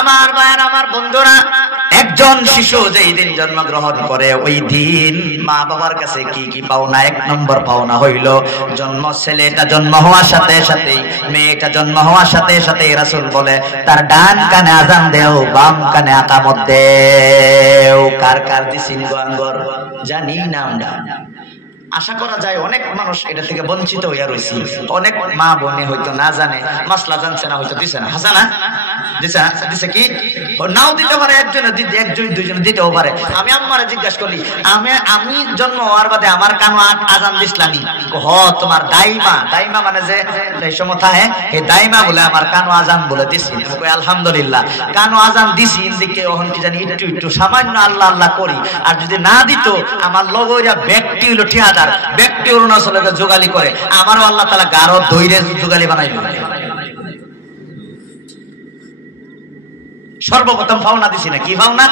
আমার ভাইয়ের, আমার বন্ধুরা, একজন শিশু যেই দিন জন্মগ্রহণ করে ওই দিন মা বাবার কাছে কি কি পাওনা? এক নম্বর পাওনা হইল জন্ম। ছেলেটা জন্ম হওয়ার সাথে সাথেই, মেয়েটা জন্ম হওয়ার সাথে সাথেই রাসূল বলে তার ডান কানে আযান দেও, বাম কানে ইকামত দেও। কার কার দিছেন গঙ্গর জানি না আমরা। আশা করা যায় অনেক মানুষ এটা থেকে বঞ্চিত হইয়া রয়েছে। অনেক মা বোনে হয়তো না জানে, মাসলা জানছে না, হয়তো দিছে না। হাসা না দিছে, দিছে কি নাও দিতে পারে, একজনে দিতে, একজন দুইজন দিতেও পারে। আমি আম্মারে জিজ্ঞাসা করি, আমি জন্ম হওয়ার বাদে আমার কানো আজান দিসলানি? হ, তোমার দাইমা, দাইমা মানে যে এই সমতা, হ্যাঁ, এই দাইমা বলে আমার কানো আজান বলে দিছি। আলহামদুলিল্লাহ, কানো আজান দিছি, দিকে ওহন কি জানি একটু একটু সামান্য আল্লাহ আল্লাহ করি। আর যদি না দিত আমার লগইরা ব্যক্তি হইল ঠিকাদার, ব্যক্তি অরুণাচলকে যোগালি করে, আমারও আল্লাহ তাআলা গারো দইরে যোগালি বানাইল। সর্বপ্রথম পাওনা দিছি না, কি পাওনা?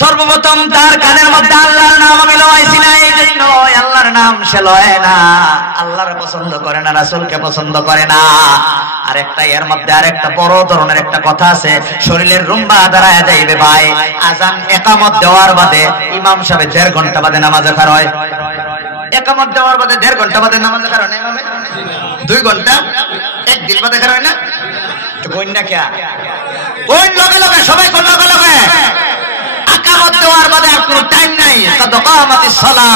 সর্বপ্রথম তার কানের মধ্যে আল্লাহর নাম আমি লওয়াইছি না, এই জন্য আল্লাহর নাম সে লয় না, আল্লাহর পছন্দ করে না, রাসূলকে পছন্দ করে না। আর একটা এর মধ্যে আরেকটা বড় ধরনের একটা কথা আছে, শরীরের রুম্বা দাঁড়ায় যাইবে ভাই। আযান ইকামত দেওয়ার বাদে ইমাম সাহেব 1.5 ঘন্টা বাদে নামাজে খাড়া হয়। ইকামত দেওয়ার বাদে 1.5 ঘন্টা বাদে নামাজে খাড়া হয় না ইমামে? 2 ঘন্টা এক দিন বাদে খাড়া হয় না? তো কোন না কে কোন লগে লগে সবাই কোন লগে লগে ইকামত দেওয়ার বাদে আর কোনো টাইম নাই। কদ কামাতিস সালাহ,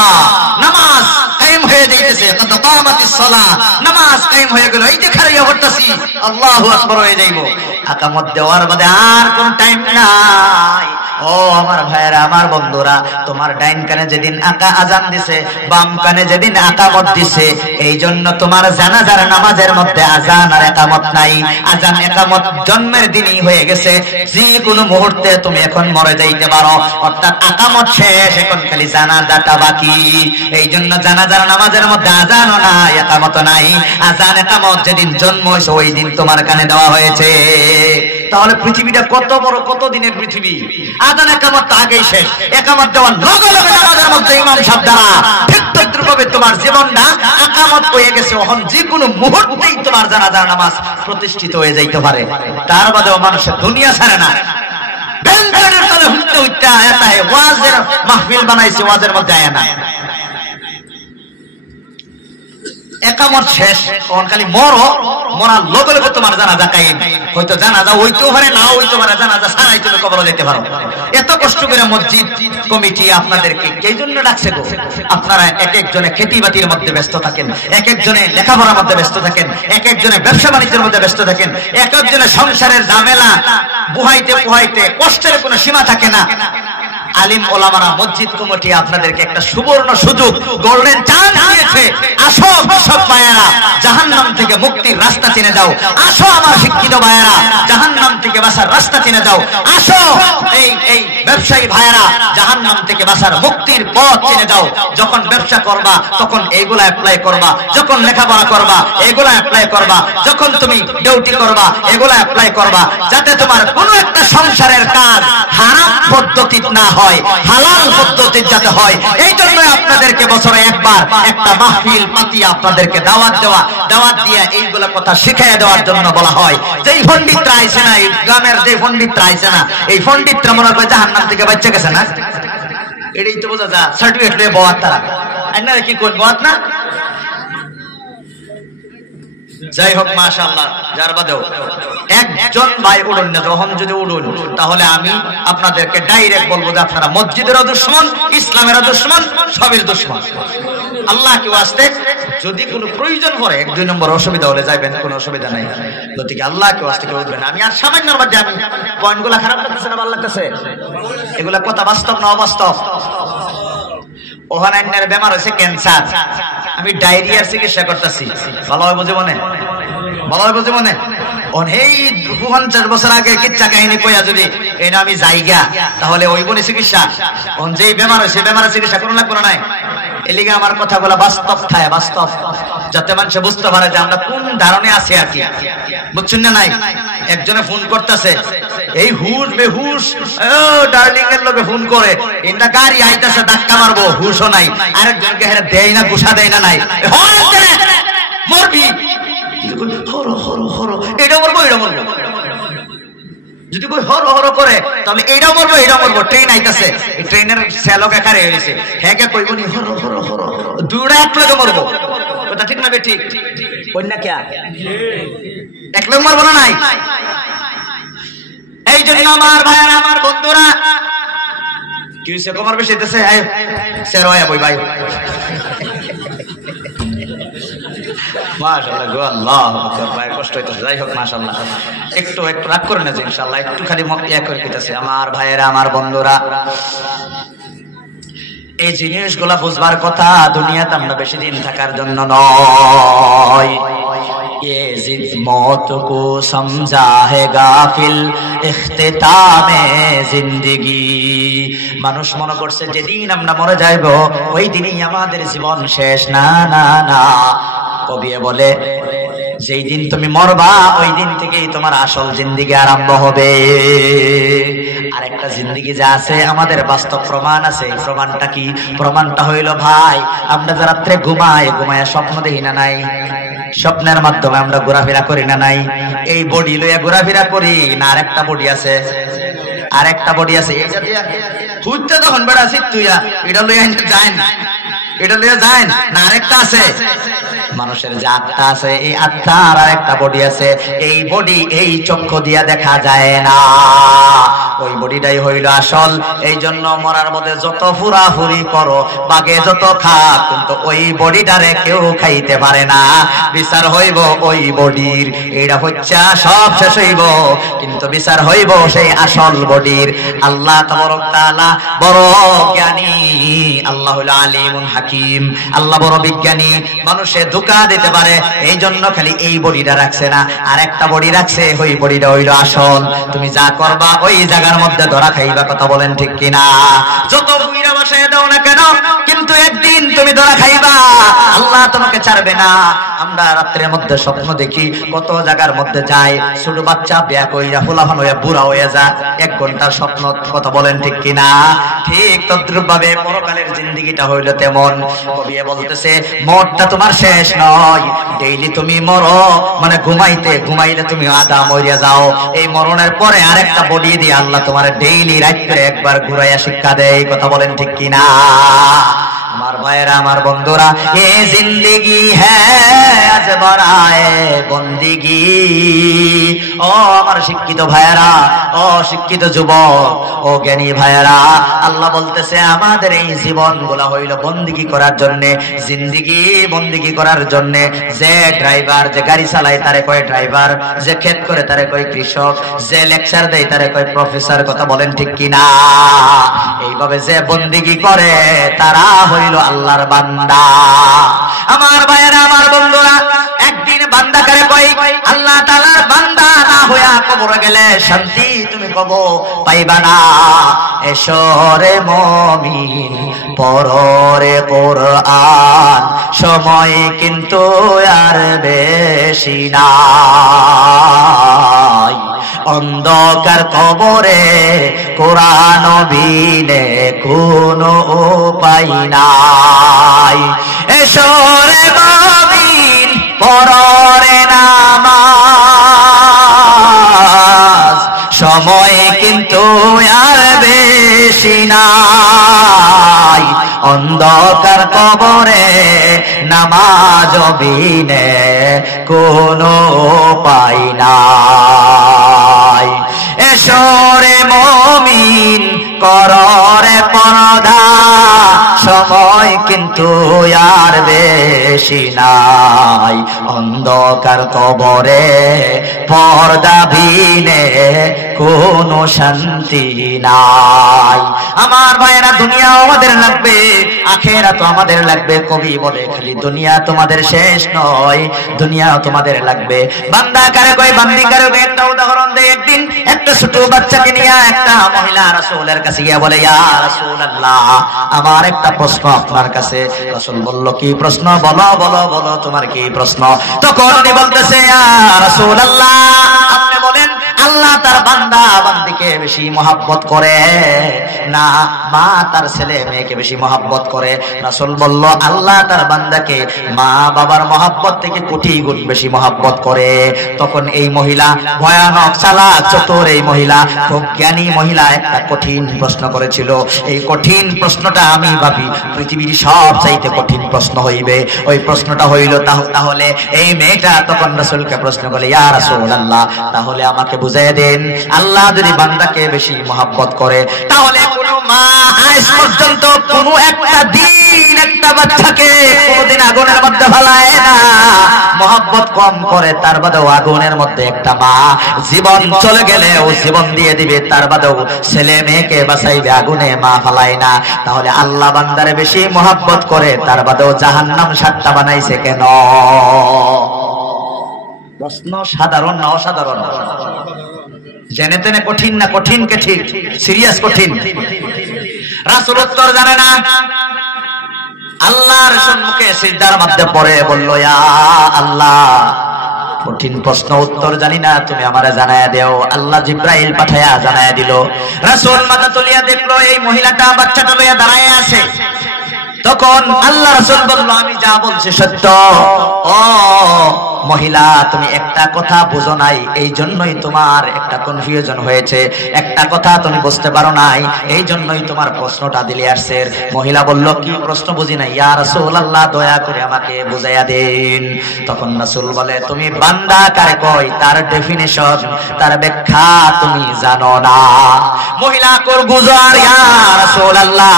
নামাজ কায়েম হয়ে যাইতেছে। কদ কামাতিস সালাহ, নামাজ কায়েম হয়ে গেল, এই যে খাড়াইয়া পড়তাছি, আল্লাহু আকবার হয়ে যাইবো। ইকামত দেওয়ার বাদে আর কোন টাইম নাই। ও আমার ভাইয়েরা, আমার বন্ধুরা, তোমার ডাইন কানে যেদিন আযান দিছে, বাম কানে যেদিন ইকামত দিছে, এই জন্য তোমার জানাজার নামাজের মধ্যে আযান আর ইকামত নাই। আযান ইকামত জন্মের দিনই হয়ে গেছে, যে কোনো মুহূর্তে তুমি এখন মরে যাইতে পারো, অর্থাৎ ইকামত শেষ, এখন খালি জানাজাটা বাকি। এই জন্য জানাজার নামাজের মধ্যে আযানও নাই, ইকামতও নাই। আযান ইকামত যেদিন জন্ম হয়েছে ওই দিন তোমার কানে দেওয়া হয়েছে। তাহলে পৃথিবীটা কত বড়, কত দিনের পৃথিবী। আযান ইকামত আগেই শেষ, ইকামত দেওয়ার লগে লগে নামাজের মধ্যে ইমাম সাহেব দ্বারা ঠিক তদ্রুপভাবে তোমার জীবনটা ইকামত হয়ে গেছে। এখন যে কোনো মুহূর্তেই তোমার জানাজার নামাজ প্রতিষ্ঠিত হয়ে যাইতে পারে। তার বাদেও মানুষের দুনিয়া ছাড়ে না। বেঞ্চের তলে হুঁটতে হুঁটতে আয়াতা ওয়াজের মাহফিল বানাইছে, ওয়াজের মধ্যে আয় না। ইকামত শেষ, তখন খালি মরো, মরার লগে লগে তোমার জানাজা কায়েম। হয়তো জানাজা হইতেও পারে, নাও হইতে পারে, জানাজা ছাড়াই তুমি কবরে যেতে পারো। এত কষ্ট করে মসজিদ কমিটি আপনাদেরকে এই জন্য ডাকছে গো। আপনারা এক একজনে খেতিবাতির মধ্যে ব্যস্ত থাকেন, এক একজনে লেখাপড়ার মধ্যে ব্যস্ত থাকেন, এক একজনে ব্যবসা বাণিজ্যের মধ্যে ব্যস্ত থাকেন, এক একজনে সংসারের ঝামেলা বুহাইতে বুহাইতে কষ্টের কোনো সীমা থাকে না। আলিম ওলামারা, মসজিদ কমিটি আপনাদেরকে একটা সুবর্ণ সুযোগ, গোল্ডেন চান্স দিয়েছে। আসো সব ভাইয়েরা, জাহান্নাম থেকে মুক্তির রাস্তা চিনে যাও। আসো আমার শিক্ষিত ভাইয়েরা, জাহান্নাম থেকে বাঁচার রাস্তা চিনে যাও। আসো এই ব্যবসায়ী ভাইয়েরা, জাহান্নাম থেকে বাঁচার মুক্তির পথ চিনে যাও। যখন ব্যবসা করবা তখন এইগুলা অ্যাপ্লাই করবা, যখন লেখাপড়া করবা এগুলা অ্যাপ্লাই করবা, যখন তুমি ডিউটি করবা এগুলা অ্যাপ্লাই করবা, যাতে তোমার কোনো একটা সংসারের কাজ হারাম পদ্ধতি না হয়, হালাল পদ্ধতির যাতে হয়। এই জন্য আপনাদেরকে বছরে একবার একটা মাহফিল পাতিয়া আপনাদেরকে দাওয়াত দেওয়া, দাওয়াত দিয়ে এইগুলা কথা শিখিয়ে দেওয়ার জন্য বলা হয়। যেই পণ্ডিতরা আইছে না, এই গ্রামের যে পণ্ডিতরা আইছে না, এই পণ্ডিতরা মনে করে জাহান্নাম থেকে বাঁচে গেছে না, এটাই তো বোঝা যায়। সার্টিফিকেট নিয়ে বওয়াত, তারা আপনারা কি কোন বওয়াত না? যাই হোক, মাশাআল্লাহ, যার বাদেও একজন ভাই উড়ুন না। যখন যদি উড়ুন, তাহলে আমি আপনাদেরকে ডাইরেক্ট বলবো যে আপনারা মসজিদেরও দুশমন, ইসলামেরও দুশমন, সবের দুশমন। আল্লাহ কি ওয়াস্তে যদি কোনো প্রয়োজন পড়ে 1-2 নম্বর অসুবিধা হলে যাইবেন, কোনো অসুবিধা নাই। গতিকে আল্লাহ কি ওয়াস্তে কেউ উঠবেন। আমি আর সামান্যর মধ্যে আমি পয়েন্টগুলো খারাপ লাগতেছে না, ভালো লাগতেছে? এগুলা কথা বাস্তব না অবাস্তব? ওখানে বেমার হয়েছে ক্যান্সার, আমি ডায়রিয়ার চিকিৎসা করতেছি, ভালো হয় বুঝে মনে, ভালো হয় বুঝে মনে। এই 50 বছর আগে কিচ্ছা কাহিনী কইয়া যদি এটা আমি যাইগা, তাহলে ওই বনে চিকিৎসা, যে বেমার হয়েছে বেমারের চিকিৎসা কোনো লাগবে নাই। এলিগে আমার কথাগুলো বাস্তব থাকে, বাস্তব, যাতে মানুষ বুঝতে পারে যে আমরা কোন ধারণে আছি আর কি, বুঝছেন না? নাই একজনে ফোন করতেছে, এই হুশ বেহুশ ডার্লিং এর লোকে ফোন করে, এটা গাড়ি আইতাছে ধাক্কা মারবো, হুশও নাই। আরেকজনকে হেরে দেয় না, গুসা দেয় না, নাই মরবি, এটা মরবো, এটা মরবো। যদি কই হর হর করে তাহলে এইটাও মরবো ট্রেন আইতাছে এই ট্রেনের চালক একারে হয়েছে হ্যাঁ কে কইব নি হর হর হর দুইটা এক লগে মরবো কথা ঠিক না বে ঠিক কন্যা কে এক লগে মরবো না নাই এই জন্য আমার ভাইরা আমার বন্ধুরা কি হইছে কমার বেশি হইতেছে স্যার হয় বই ভাই মাশাআল্লাহ গো আল্লাহ ভাই কষ্ট হইতেছে যাই হোক মাশাআল্লাহ একটু রাগ করে না ইনশাআল্লাহ একটু খালি ইয়া করে কইতাছে আমার ভাইয়েরা আমার বন্ধুরা এই জিনিসগুলা বুঝবার কথা দুনিয়াতে আমরা বেশি দিন থাকার জন্য নয় ये जिद मौत को समझा है गाफिल इख्तितामे जिंदगी মানুষ মনে করছে যেদিন আমরা মরে যাইব ওই দিনই আমাদের জীবন শেষ না না না কবি বলে যেই দিন তুমি মরবা ওই দিন থেকেই তোমার আসল জিন্দেগি আরম্ভ হবে আরেকটা জিন্দেগি যা আছে আমাদের বাস্তব প্রমাণ আছে প্রমাণটা কি প্রমাণটা হইল ভাই আমরা যে রাতে ঘুমায় স্বপ্ন দেখি না নাই স্বপ্নের মাধ্যমে আমরা ঘোরাফেরা করি না নাই এই বডি লইয়া ঘোরাফেরা করি না আরেকটা বডি আছে এটা দিয়া হুইতে তখন বেড়া সিটুইয়া এটা লইয়া যায় না আরেকটা আছে মানুষের যে আত্মা আছে এই আত্মার আরেকটা বডি আছে এই বডি এই চক্ষু দিয়া দেখা যায় না ওই বডিটাই হইল আসল এই জন্য মরার মধ্যে যত ফুরাফুরি করো বাগে যত খাক কিন্তু ওই বডিটারে কেউ খাইতে পারে না বিচার হইব ওই বডির এইটা হচ্ছে সব শেষ হইব কিন্তু বিচার হইব সেই আসল বডির আল্লাহ তাবারক তাআলা বড় জ্ঞানী আল্লাহ হলো আলিমুন হাকিম আল্লাহ বড় বিজ্ঞানী মানুষে ধোঁকা দিতে পারে এই জন্য খালি এই বডিটা রাখছে না আর একটা বডি রাখছে ওই বডিটা হইল আসল তুমি যা করবা ওই জায়গার মধ্যে ধরা খাইবা কথা বলেন ঠিক কিনা যত বুইরা বসায় দাও না কেন কিন্তু একদিন তুমি ধরা খাইবা আল্লাহ তোমাকে ছাড়বে না আমরা রাতের মধ্যে স্বপ্ন দেখি কত জায়গার মধ্যে যায় ছোট বাচ্চা বিয়া কইরা ফুলাফান হইয়া বুড়া হয়ে যায় 1 ঘন্টার স্বপ্ন কথা বলেন ঠিক কিনা ঠিক তদ্রুপ ভাবে পরকালের জিন্দেগিটা হইল তেমন কবি বলতেছে মরটা তোমার শেষ নয় ডেইলি তুমি মরো মানে ঘুমাইলে তুমি আদা মরিয়া যাও এই মরণের পরে আরেকটা বডি দিয়ে আল্লাহ তোমার ডেইলি রাত করে একবার ঘুরাইয়া শিক্ষা দেয় কথা বলেন ঠিক কিনা আমার ভাইরা আমার বন্ধুরা এ জিন্দেগি হ্যায় আজ বড়ায়ে বন্দিগি ও আমার শিক্ষিত ভাইরা ও শিক্ষিত যুবক ও জ্ঞানী ভাইরা আল্লাহ বলতেছে আমাদের এই জীবনগুলো হইল বন্দিগি করার জন্য জিন্দেগি বন্দিগি করার জন্য যে ড্রাইভার যে গাড়ি চালায় তারে কয় ড্রাইভার যে ক্ষেত করে তারে কয় কৃষক যে লেকচার দেয় তারে কয় প্রফেসর কথা বলেন ঠিক কিনা এইভাবে যে বন্দিগি করে তারা হইল আল্লাহর বান্দা আমার ভাইয়েরা আমার বন্ধুরা একদিন বান্দা করে কই আল্লাহ তাআলার বান্দা না হইয়া কবরে গেলে শান্তি তুমি কবো পাইবা না এসরে মুমিন পড়রে কোরআন সময় কিন্তু আর বেশি নাই অন্ধকার কবরে কোরআন বিনে কোনো উপায় নাই এসরে মুমিন পড়রে নামাজ সময় কিন্তু আর বেশি নাই অন্ধকার কবরে নামাজ বিনে কোনো উপায় নাই এসরে মুমিন কররে পর্দা সময় কিন্তু আর বেশি নাই অন্ধকার কবরে পর্দা বিনে কোনো শান্তি নাই আমার ভাইয়েরা দুনিয়া আমাদের লাগবে আখেরাত আমাদের লাগবে কবি বলে খালি দুনিয়া তোমাদের শেষ নয় দুনিয়া তোমাদের লাগবে বান্দা কারে কই বান্দি কারে কই একটা উদাহরণ দেই একদিন একটা ছোট বাচ্চাকে নিয়ে একটা মহিলা রাসূলের কাছে গিয়ে বলে ইয়া রাসূলুল্লাহ আমার একটা প্রশ্ন আপনার কাছে রাসূল বলল কি প্রশ্ন বলো বলো বলো তোমার কি প্রশ্ন তখন উনি বলতেছে ইয়া রাসূলুল্লাহ আপনি বলেন আল্লাহ তার বান্দা দিকে বেশি মহব্বত করে না মা তার ছেলে মেয়েকে বেশি মহব্বত করে? রাসূল বলল আল্লাহ তার বান্দাকে মা বাবার মহব্বত থেকে কোটি গুণ বেশি মহব্বত করে। তখন এই মহিলা ভয়ানক চালাক চতুর এই মহিলা খুব জ্ঞানী মহিলা একটা কঠিন প্রশ্ন করেছিল। এই কঠিন প্রশ্নটা আমি ভাবি পৃথিবীর সব চাইতে কঠিন প্রশ্ন হইবে। ওই প্রশ্নটা হইল তাহলে এই মেয়েটা তখন রাসূলকে প্রশ্ন করে ইয়া রাসূলুল্লাহ তাহলে আমাকে বুঝাইয়া দেন আল্লাহ যদি বান্দাকে বেশি মহব্বত করে তাহলে কোন মা আজ পর্যন্ত কোন একটা দিন একটা বাচ্চাকে কোনদিন আগুনের মধ্যে ফেলায় না, মহব্বত কম করে তার বাদেও আগুনের মধ্যে একটা মা জীবন চলে গেলেও জীবন দিয়ে দিবে, তার বাদেও ছেলে মেয়েকে বাঁচাইবে, আগুনে মা ফেলায় না। তাহলে আল্লাহ বান্দারে বেশি মহব্বত করে তার বাদেও জাহান্নাম সাতটা বানাইছে কেন? প্রশ্ন সাধারণ না অসাধারণ? জেনে তেনে কঠিন না কঠিন কে ঠিক সিরিয়াস কঠিন? রাসূল উত্তর জানে না। আল্লাহর সম্মুখে সিজদার মধ্যে পড়ে বলল ইয়া আল্লাহ কঠিন প্রশ্ন উত্তর জানি না, তুমি আমারে জানায়া দেও। আল্লাহ জিব্রাইল পাঠায়া জানায়া দিল। রাসূল মাথা তুলিয়া দেখলো এই মহিলাটা বাচ্চাটা লইয়া দাঁড়ায় আছে। তখন আল্লাহ রাসূল বলল আমি যা বলছি সত্য। ও মহিলা তুমি একটা কথা বুঝো নাই, এই জন্যই তোমার একটা কনফিউশন হয়েছে, একটা কথা তুমি বুঝতে পারো নাই, এই জন্যই তোমার প্রশ্নটা দিলে আসছে। মহিলা বলল কি প্রশ্ন বুঝি নাই ইয়া রাসূলুল্লাহ দয়া করে আমাকে বুঝাইয়া দেন। তখন রাসূল বলে তুমি বান্দা কারে কই তার ডেফিনিশন তার ব্যাখ্যা তুমি জানো না। মহিলা কর গুজার ইয়া রাসূলুল্লাহ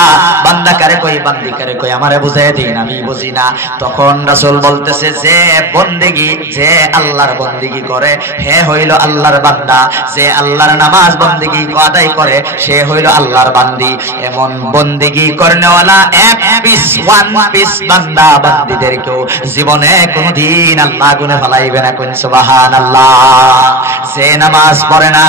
বান্দা কারে কই বান্দি কারে কই আমারে বুঝাইয়া দিন আমি বুঝি না। তখন রাসূল বলতেছে যে বন্দেগী যে আল্লাহর বন্দেগী করে হে হইল আল্লাহর বান্দা, যে আল্লাহর নামাজ বন্দেগী আদায় করে সে হইল আল্লাহর বান্দি। এমন বন্দেগী করনেওয়ালা এক পিস ওয়ান পিস বান্দা বান্দিদেরকেও জীবনে কোনদিন আল্লাহ গুনে ফেলাইবে না। কোন সুবহানাল্লাহ। যে নামাজ পড়ে না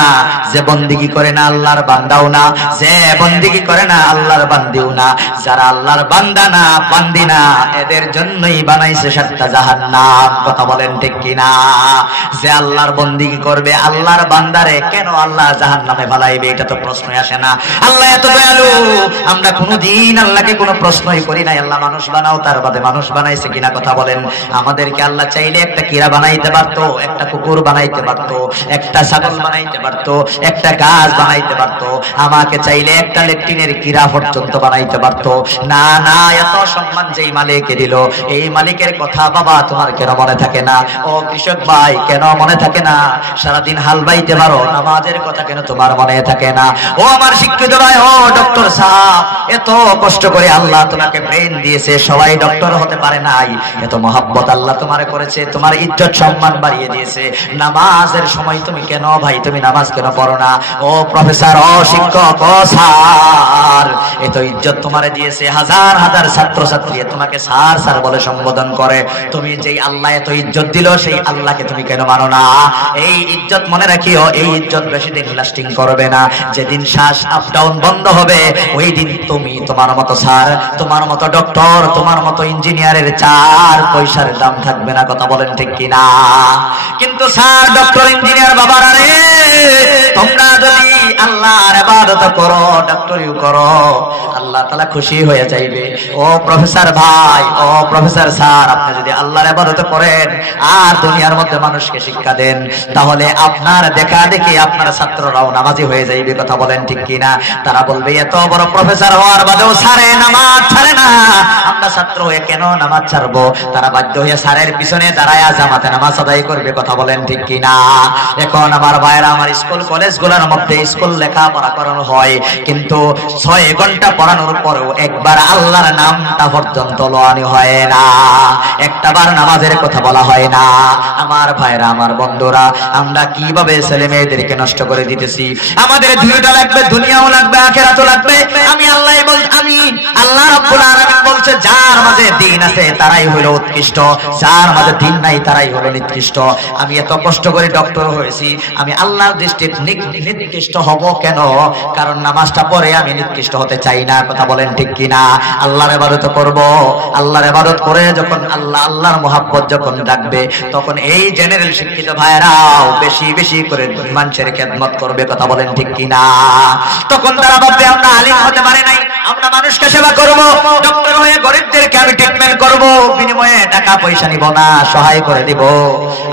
যে বন্দেগী করে না আল্লাহর বান্দাও না, যে বন্দেগী করে না আল্লাহর বান্দিও না, যারা আল্লাহর বান্দা না বান্দি না এদের জন্যই বানাইছে সাতটা জাহান্নাম। কথা বলেন ঠিক কিনা? যে আল্লাহর বন্দেগী করবে আল্লাহর বান্দারে কেন আল্লাহ জাহান্নামে ফেলাইবে? এটা তো প্রশ্নই আসে না। আল্লাহ এত দয়ালু, আমরা কোনদিন আল্লাহকে কোনো প্রশ্নই করি নাই আল্লাহ মানুষ বানাও, তার বাদে মানুষ বানাইছে কিনা? কথা বলেন। আমাদেরকে আল্লাহ চাইলে একটা কীড়া বানাইতে পারতো, একটা কুকুর বানাইতে পারতো, একটা ছাগল বানাইতে পারতো, একটা গাছ বানাইতে পারতো, আমাকে চাইলে একটা লেট্রিনের কীড়া পর্যন্ত বানাইতে পারতো। না না, এত সম্মান যেই মালিককে দিল এই মালিকের কথা বাবা তোমার কেন মনে থাকে না? ও কৃষক ভাই কেন মনে থাকে না? সারাদিন হাল বাইতে পারো, নামাজের কথা কেন তোমার মনে থাকে না? ও আমার শিক্ষিত ভাই, ও ডক্টর সাহেব, এত কষ্ট করে আল্লাহ তোমাকে ব্রেন দিয়েছে, সবাই ডক্টর হতে পারে নাই। এত মহব্বত আল্লাহ তোমারে করেছে, তোমার ইজ্জত সম্মান বাড়িয়ে দিয়েছে, নামাজের সময় তুমি কেন ভাই তুমি নামাজ কেন পড়ো না? ও প্রফেসর, ও শিক্ষক, ও স্যার, এত ইজ্জত তোমারে দিয়েছে, হাজার হাজার ছাত্র ছাত্রী তোমাকে স্যার স্যার বলে সম্বোধন করে, তুমি যেই আল্লাহ এত ইজ্জত দিল সেই আল্লাহকে তুমি কেন মানো না? এই ইজ্জত মনে রাখিও, এই ইজ্জত বেশি দিন লাস্টিং করবে না। যেদিন শ্বাস আপ ডাউন বন্ধ হবে ওই দিন তুমি তোমার মতো স্যার, তোমার মতো ডক্টর, তোমার মতো ইঞ্জিনিয়ারের 4 পয়সার দাম থাকবে না। কথা বলেন ঠিক কিনা? কিন্তু স্যার ডক্টর ইঞ্জিনিয়ার বাবারা রে, তোমরা যদি আল্লাহর ইবাদত করো ডক্টরিও করো আল্লাহ তাআলা খুশি হয়ে যাইবে। ও প্রফেসর ভাই, ও প্রফেসর স্যার, আপনি যদি আল্লাহর ইবাদত করেন আর দুনিয়ার মধ্যে মানুষকে শিক্ষা দেন তাহলে আপনার দেখা দেখি আপনার ছাত্ররাও নামাজি হয়ে যাইবে। কথা বলেন ঠিক কিনা? তারা বলবে এত বড় প্রফেসর হওয়ার বাদেও স্যারে নামাজ ছাড়ে না, আমরা ছাত্র হয়ে কেন নামাজ ছাড়বো? তারা বাধ্য হয়ে স্যারের পিছনে দাঁড়ায় জামাতে নামাজ আদায় করবে। কথা বলেন ঠিক কিনা? এখন আমার ভাইরা, আমার স্কুল কলেজগুলোর মধ্যে স্কুল লেখাপড়া করানো হয় কিন্তু 6 ঘন্টা পড়ানোর পরেও একবার আল্লাহর নামটা পর্যন্ত লওয়ানি হয় না, একটাবার নামাজের কথা বলা হয় না। আমার ভাইরা, আমার বন্ধুরা, আমরা কিভাবে ছেলে মেয়েদেরকে নষ্ট করে দিতেছি। আমাদের দুইটা লাগবে, দুনিয়াও লাগবে, আখিরাতও লাগবে। আমি আল্লাহ রাব্বুল আলামিন বলছে যার মাঝে দিন আছে তারাই হলো উৎকৃষ্ট, যার মাঝে দিন নাই তারাই হলো নিকৃষ্ট। আমি এত কষ্ট করে ডক্টর হয়েছি, আমি আল্লাহর দৃষ্টিতে নিকৃষ্ট হব কেন? কারণ নামাজটা পড়ে আমি নিকৃষ্ট হতে চাই না। কথা বলেন ঠিক কিনা? আল্লাহর ইবাদত করব, আল্লাহর ইবাদত করে যখন আল্লাহর মহব্বত যখন ডাকবে থাকবে, তখন এই জেনারেল শিক্ষিত ভাইরাও বেশি বেশি করে মানুষের খেদমত করবে। কথা বলেন ঠিক কিনা? তখন তারা ভাববে আমরা আলিম হতে পারি নাই, আমরা মানুষকে সেবা করব, ডক্টর হয়ে গরিবদেরকে আমি ট্রিটমেন্ট করব, বিনিময়ে টাকা পয়সা নিব না, সহায় করে দিব।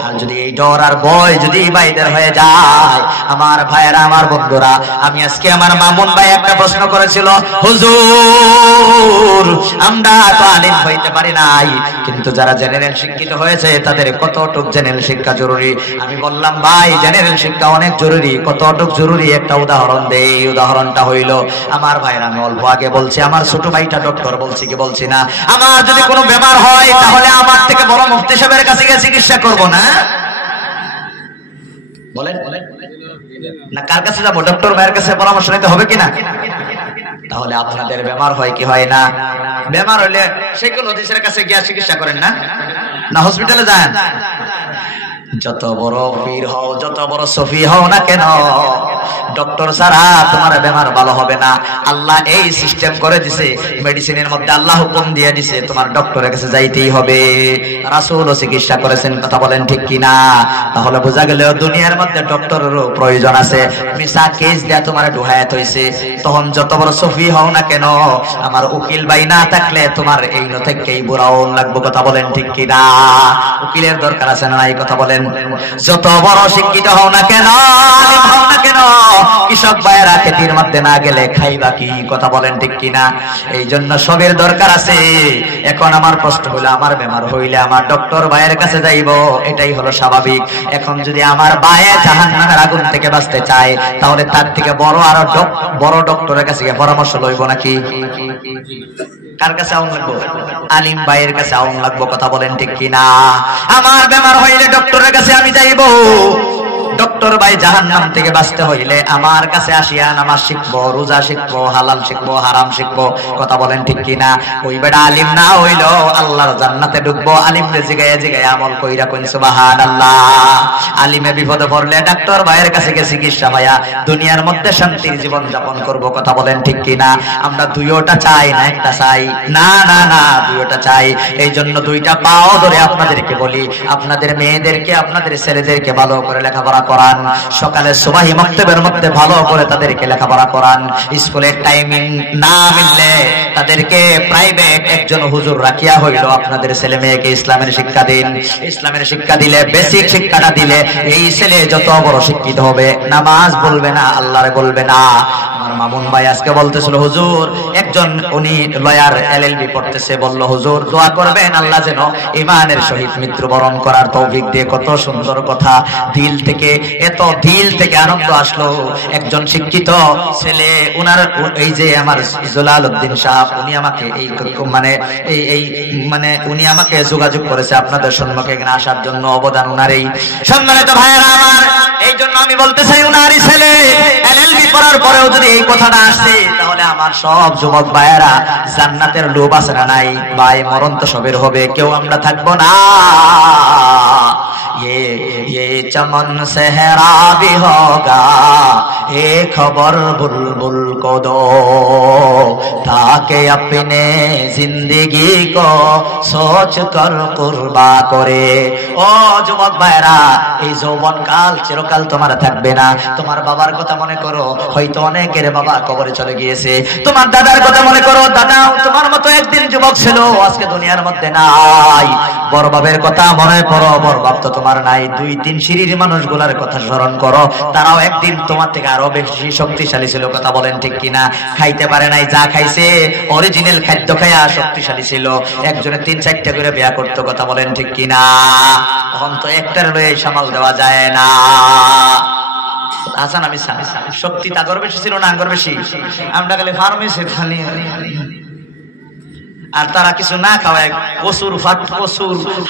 আর যদি এই ডর আর ভয় যদি ভাইদের হয়ে যায়, আমার ভাইয়েরা, আমার বন্ধুরা, আমি আজকে আমার মামুন ভাই একটা প্রশ্ন করেছিল, হুজুর আমরা তো আলিম হইতে পারি নাই, কিন্তু যারা জেনারেল শিক্ষিত হয়েছে তাদের কতটুক জেনারেল শিক্ষা জরুরি? আমি বললাম ভাই জেনারেল শিক্ষা অনেক জরুরি। কতটুক জরুরি একটা উদাহরণ দেই। উদাহরণটা হইল, আমার ভাইরা, আমি অল্প আগে বলছি, আমার ছোট ভাইটা ডক্টর, বলছি কি বলছি না? আমার যদি কোনো বেমার হয় তাহলে আমার থেকে বড় মুফতি সাহেবের কাছে গিয়ে চিকিৎসা করব না? বলেন না, কার কাছে যাবো? ডক্টর ভাইয়ের কাছে পরামর্শ নিতে হবে কিনা? তাহলে আপনাদের বেমার হয় কি হয় না? বেমার হইলে সেগুলো দেশের কাছে গিয়ে চিকিৎসা করেন না? না হসপিটালে যান? যত বড় পীর হও, যত বড় সফি হও না কেন, ডক্টর ছাড়া তোমার বেমার ভালো হবে না। আল্লাহ এই সিস্টেম করে দিছে, মেডিসিনের মধ্যে আল্লাহ হুকুম দিয়ে দিছে তোমার ডক্টরের কাছে যাইতেই হবে। রাসূলও চিকিৎসা করেছেন। কথা বলেন ঠিক কিনা? তাহলে বোঝা গেল দুনিয়ার মধ্যে ডক্টরেরও প্রয়োজন আছে। মিশা কেস দেয়া তোমার ডুহায়াত হইছে, তখন যত বড় সফি হও না কেন, আমার উকিল ভাই না থাকলে তোমার এই নথেকেই বুড়াও লাগবে। কথা বলেন ঠিক কিনা? উকিলের দরকার আছে না? এই কথা বলেন। যত বড় শিক্ষিত হও না কেন, আলিম হও না কেন, কৃষক ভাইয়েরা খেতির মধ্যে না গেলে খাইবা কি? কথা বলেন ঠিক কিনা? এই জন্য সবের দরকার আছে। এখন আমার প্রশ্ন হলো, আমার বেমার হইলে আমার ডক্টর ভাইয়ের কাছে যাইব, এটাই হলো স্বাভাবিক। এখন যদি আমার ভাইয়ে জাহান্নামের আগুন থেকে বাঁচতে চায়, তাহলে তার থেকে বড় আরো বড় ডক্টরের কাছে গিয়ে পরামর্শ লইব নাকি? কার কাছে আউন লাগবো? আলিম ভাইয়ের কাছে আউন লাগবো। কথা বলেন ঠিক কিনা? আমার বেমার হইলে ডক্টরের কাছে আমি যাইব, ডক্টর ভাই জাহান্নাম থেকে বাঁচতে হইলে আমার কাছে আসিয়া নামাজ শিখবো, রোজা শিখবো, হালাল শিখবো, হারাম শিখবো। কথা বলেন ঠিক কিনা? ওই বেটা আলিম না হইলো আল্লাহর জান্নাতে ঢুকবো। আলিমরে জিগায়ে জিগায়ে আমল কইরা কইন সুবহানাল্লাহ। আলিমে বিপদে পড়লে ডাক্তার ভাইয়ের কাছে গিয়ে চিকিৎসা পাইয়া দুনিয়ার মধ্যে শান্তির জীবন যাপন করব। কথা বলেন ঠিক কিনা? আমরা দুইটা চাই না একটা চাই? না না না, দুইটা চাই। এই জন্য দুইটা পাও ধরে আপনাদেরকে বলি, আপনাদের মেয়েদেরকে, আপনাদের ছেলেদেরকে ভালো করে লেখাপড়া করান। সকালে সুবহি মাকতাবের মধ্যে ভালো করে তাদেরকে লেখাপড়া করান। স্কুলের টাইমিং না মিললে তাদেরকে প্রাইভেট একজন হুজুর রাখিয়া হইল আপনাদের ছেলে মেয়েকে ইসলামের শিক্ষা দিন। ইসলামের শিক্ষা দিলে, বেসিক শিক্ষাটা দিলে এই ছেলে যত বড় শিক্ষিত হবে, নামাজ বলবে না, আল্লাহরে বলবে না। আমার মামুন ভাই আজকে বলতেছিল, হুজুর একজন উনি লয়ার এলএলবি পড়তেছে, বলল হুজুর দোয়া করবেন আল্লাহ যেন ঈমানের সহিত মৃত্যুবরণ করার তৌফিক দিয়ে। কত সুন্দর কথা, দিল থেকে, এত দিল থেকে আনন্দ আসলো। একজন শিক্ষিত ছেলে, উনার এই যে আমার জলালউদ্দিন সাহেব, উনি আমাকে এই মানে উনি আমাকে যোগাযোগ করেছে আপনাদের সম্মুখে এখানে আসার জন্য। অবদান উনারই। সম্মানিত ভাইয়েরা আমার, এই জন্য আমি বলতে চাই, উনারই ছেলে এলএলবি পড়ার পরেও যদি এই কথাটা আসে, তাহলে আমার সব যুবক ভাইয়েরা জান্নাতের লোভ আছে না নাই? ভাই মরণ তো সবের হবে, কেউ আমরা থাকবো না। ये चमन सहरा भी होगा, ये खबर बुलबुल को दो, ताकि अपने जिंदगी को सोच कर कुर्बा करे। ও যুবক ভাইরা, এই যৌবন কাল চিরকাল তোমার থাকবে না। তোমার বাবার কথা মনে করো, হয়তো অনেকের বাবা কবরে চলে গিয়েছে। তোমার দাদার কথা মনে করো, দাদাও তোমার মতো একদিন যুবক ছিল, আজকে দুনিয়ার মধ্যে নাই। বড় বাবের কথা মনে করো, বড় বাপ তো তোমার নাই। দুই তিন সিঁড়ির মানুষগুলার কথা স্মরণ করো, তারাও একদিন তোমার থেকে আরো বেশি শক্তিশালী ছিল। কথা বলেন ঠিক কিনা? খাইতে পারে নাই, যা খাইছে অরিজিনাল খাদ্য খাইয়া শক্তিশালী ছিল। একজনে 3-4টা করে বিয়া করতো। কথা বলেন ঠিক কিনা? এখন তো একটার লয়ে সামাল দেওয়া যায় না। হাসান আমি শক্তি তাগর বেশি ছিল না আঙ্গর বেশি? আমরা গেলে ফার্মেসি খালি, আর তারা কিছু না খাওয়ায়, কসুর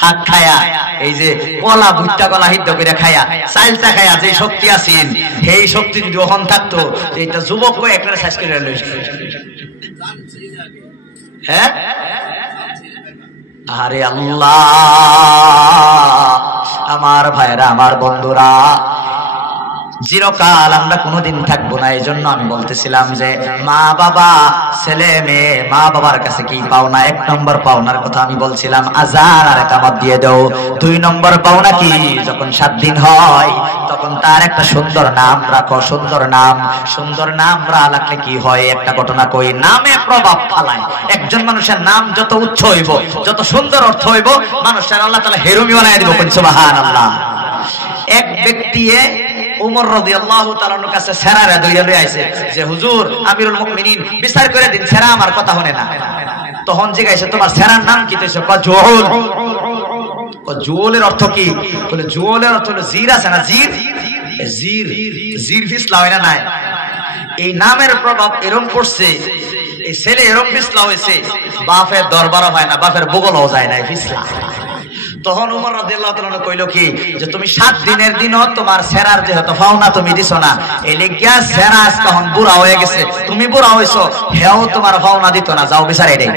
হাত খায়া, এই যে কলা ভুট্টা কলা হিদ্ধ করে খায়া, চাইলটা খায়া যে শক্তি আছেন, সেই শক্তি যদি ওখান থাকতো, এটা যুবক একটা সাইজ করে লইছে। হ্যাঁ, আরে আল্লাহ, আমার ভাইরা, আমার বন্ধুরা, চিরকাল আমরা কোনোদিন থাকবো না। এই জন্য আমি বলতেছিলাম যে মা বাবা ছেলে মেয়ে মা বাবার কাছে কি পাওনা? 1 নম্বর পাওনার কথা আমি বলছিলাম আযান আর ইকামত দিয়ে দাও। 2 নম্বর পাওনা কি? যখন 7 দিন হয় তখন তার একটা সুন্দর নাম রাখো। সুন্দর নাম রাখলে কি হয়? একটা ঘটনা কই, নামে প্রভাব ফেলায়। একজন মানুষের নাম যত উচ্চ হইব, যত সুন্দর অর্থ হইব, মানুষের আল্লাহ তাআলা হেরুমি বানায় দিব। সুবহানাল্লাহ। এক ব্যক্তি উমর রাদিয়াল্লাহু তাআলার কাছে সেরারে দইয়া লই আইছে যে হুজুর আমিরুল মুমিনিন বিচার করে দিন, সেরা আমার কথা শুনে না। তখন জিজ্ঞাসা তোমার সেরার নাম কি? তো কয় জুহুল। জুহুলের অর্থ কি? বলে জুহুলের অর্থ হলো জির আছে না, জির জির ফিসলা হয় না নাই। এই নামের প্রভাব এরকম পড়ছে, এই ছেলে এরকম ফিসলা হয়েছে, বাপের দরবারও হয় না, বাপের বগলও যায় না ফিসলা। তখন উমর রাদিয়াল্লাহু তাআলা কইল কি যে তুমি 7 দিনের দিনও তোমার সেরার যেহেতু পাওনা তুমি দিছো না, এই লিগা সেরা তখন বুড়া হয়ে গেছে, তুমি বুড়া হইছো, হেও তোমার পাওনা দিত না, যাও বিচার এটাই।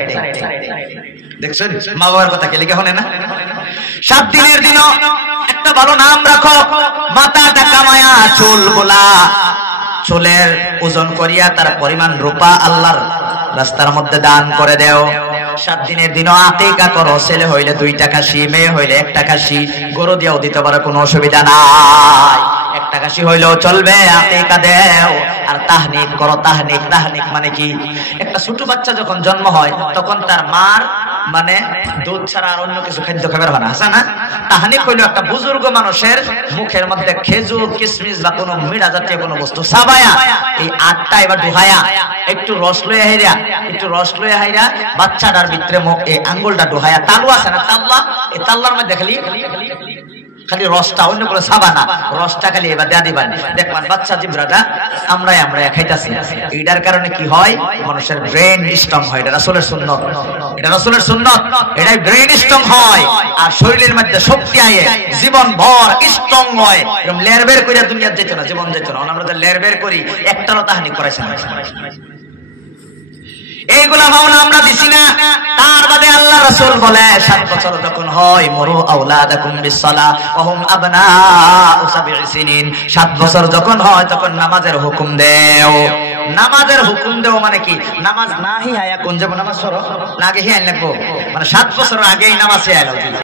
দেখছেন মা বাবার কথা কে লিখে হনে না? 7 দিনের দিনও একটা ভালো নাম রাখো, মাথাটা কামায়া চুলগুলা চুলের ওজন করিয়া তার পরিমাণ রূপা আল্লাহর রাস্তার মধ্যে দান করে দেও। 7 দিনের দিনও আকিকা করো। ছেলে হইলে 2 টাকা শি, মেয়ে হইলে 1 টাকা শি, গরু দিয়েও দিতে পারো, কোনো অসুবিধা নাই। 1 টাকা শি হইলেও চলবে, আকিকা দেও। আর তাহনিক করো। তাহনিক মানে কি? একটা ছোট বাচ্চা যখন জন্ম হয় তখন তার মার মানে দুধ ছাড়া আর অন্য কিছু খাদ্য খাবার হয় না, আছে না? তাহনিক হইলো একটা বুজুর্গ মানুষের মুখের মধ্যে খেজুর কিশমিশ বা কোনো মিঠা জাতীয় কোনো বস্তু সাবায়া, এই আটটা এবার ডুহায়া একটু রস লয়ে হাইরা বাচ্চাটার ভিতরে এই আঙ্গুলটা ডুহায়া, তালু আছে না, তাল্লা, এই তাল্লার মধ্যে খালি রসটা, অন্য কোনো সাবা না, রসটা খালি এবার দেয়া দিবেন, দেখবেন বাচ্চা জিব্রাটা আমরা খাইতাছি। এইটার কারণে কি হয়? মানুষের ব্রেন স্ট্রং হয়। এটা রাসূলের সুন্নাত, এটাই ব্রেন স্ট্রং হয় আর শরীরের মধ্যে শক্তি আয়ে জীবন ভর স্ট্রং হয়। এরকম লের বের করে দুনিয়া যেত না, জীবন যেত না। আমরা লের বের করি, একটারও তাহানি করেছে না। এইগুলা ভাবনা আমরা দিছি না। তার বাদে আল্লাহ রাসূল বলে 7 বছর যখন হয় মুরু আওলাদাকুম বিসসালাহ ওয়া হুম আবনাউ 7 সিনিন। 7 বছর যখন হয় তখন নামাজের হুকুম দেও। নামাজের হুকুম দেও মানে কি? নামাজ না হি আয়া কোন যাব নামাজ সরো না আগে হি আইন লাগবো, মানে 7 বছর আগেই নামাজ হি আইলো।